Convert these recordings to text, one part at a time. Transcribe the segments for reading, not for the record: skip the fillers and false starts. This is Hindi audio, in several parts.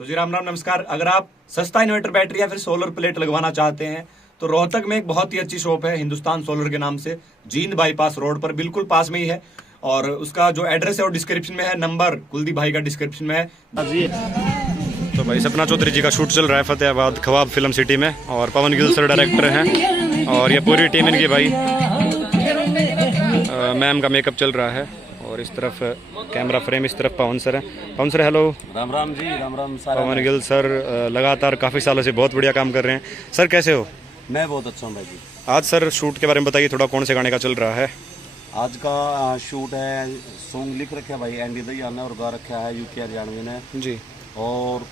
तो जी राम राम नमस्कार। अगर आप सस्ता इन्वर्टर बैटरी या फिर सोलर प्लेट लगवाना चाहते हैं तो रोहतक में एक बहुत ही अच्छी शॉप है हिंदुस्तान सोलर के नाम से, जींद बाईपास रोड पर बिल्कुल पास में ही है। और उसका जो एड्रेस है वो डिस्क्रिप्शन में है, नंबर कुलदीप भाई का डिस्क्रिप्शन में है। तो भाई सपना चौधरी जी का शूट चल रहा है फतेहाबाद ख्वाब फिल्म सिटी में, और पवन गिल सर डायरेक्टर हैं और ये पूरी टीम इनकी भाई मैम का मेकअप चल रहा है। और इस तरफ कैमरा फ्रेम, इस तरफ पवन सर है। पवन सर हेलो। राम राम जी, राम राम। पवन गिल सर लगातार काफ़ी सालों से बहुत बढ़िया काम कर रहे हैं। सर कैसे हो? मैं बहुत अच्छा हूँ भाई जी। आज सर शूट के बारे में बताइए थोड़ा, कौन से गाने का चल रहा है? आज का शूट है, सॉन्ग लिख रखा है भाई एंडी दयाल ने और गा रखा है यूके हरियाणवी ने जी। और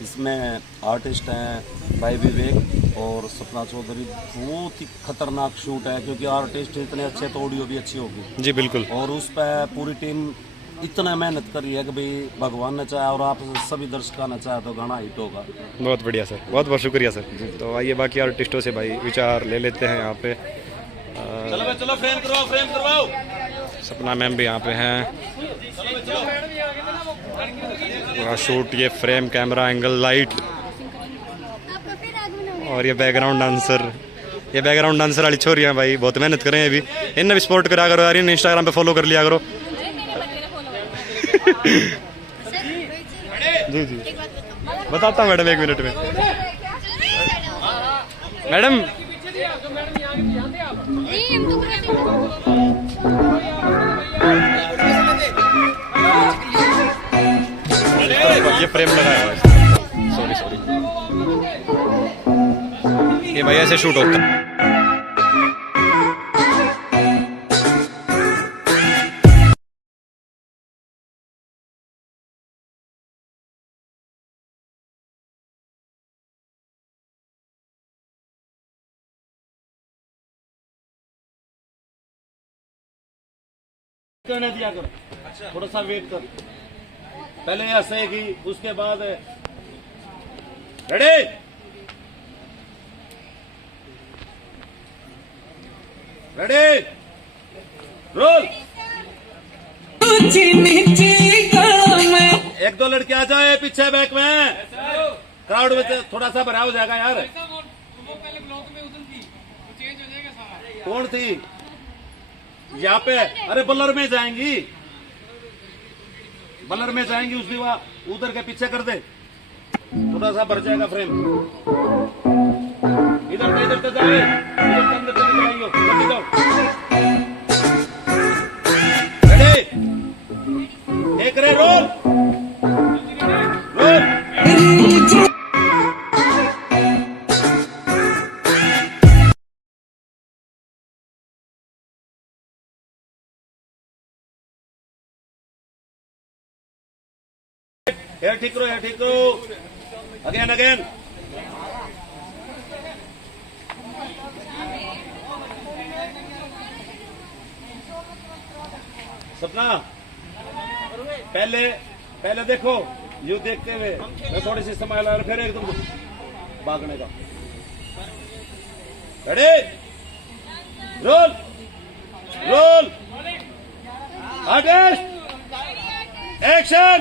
इसमें आर्टिस्ट हैं भाई विवेक और सपना चौधरी। बहुत ही खतरनाक शूट है क्योंकि आर्टिस्ट इतने अच्छे तो ऑडियो भी अच्छी होगी जी। बिल्कुल। और उस पर पूरी टीम इतना मेहनत करी है कि भाई भगवान ने चाहा और आप सभी दर्शकों ने चाहा तो गाना हिट होगा। बहुत बढ़िया सर, बहुत बहुत शुक्रिया सर। तो आइए बाकी आर्टिस्टों से भाई विचार ले लेते हैं यहाँ पे। चलो फ्रेम करवाओ, फ्रेम करवाओ। सपना मैम भी यहाँ पे हैं। पूरा शूट, ये फ्रेम, कैमरा एंगल, लाइट और ये बैकग्राउंड डांसर, ये बैकग्राउंड डांसर वाली छोरी हैं भाई, बहुत मेहनत कर रहे हैं। अभी इनने भी सपोर्ट करा करो यार, इन इंस्टाग्राम पे फॉलो कर लिया करो। जी जी बताता हूँ मैडम, 1 मिनट में। मैडम ये फ्रेम लगाया हुआ है, सॉरी ये भाई ऐसे शूट होता है। कहने दिया कर, थोड़ा सा वेट कर, पहले ऐसे की उसके बाद रेडी रेडी रोल। 1-2 लड़के आ जाए पीछे बैक में, क्राउड में थोड़ा सा भरा हो जाएगा यार। कौन थी यहाँ पे? अरे बलर में जाएंगी, बलर में जाएंगी, उसकी वहां उधर के पीछे कर दे, थोड़ा सा भर जाएगा फ्रेम। इधर से जाए, इधर से अंदर चली जाएंगे। रेडी, एक रे रोल रोल। हेयर ठीक करो, हेयर ठीक करो। Again again. सपना पहले देखो, यू देखते हुए मैं थोड़ी सी समय लगा, फिर एकदम भागने का। Ready roll roll. Artist action.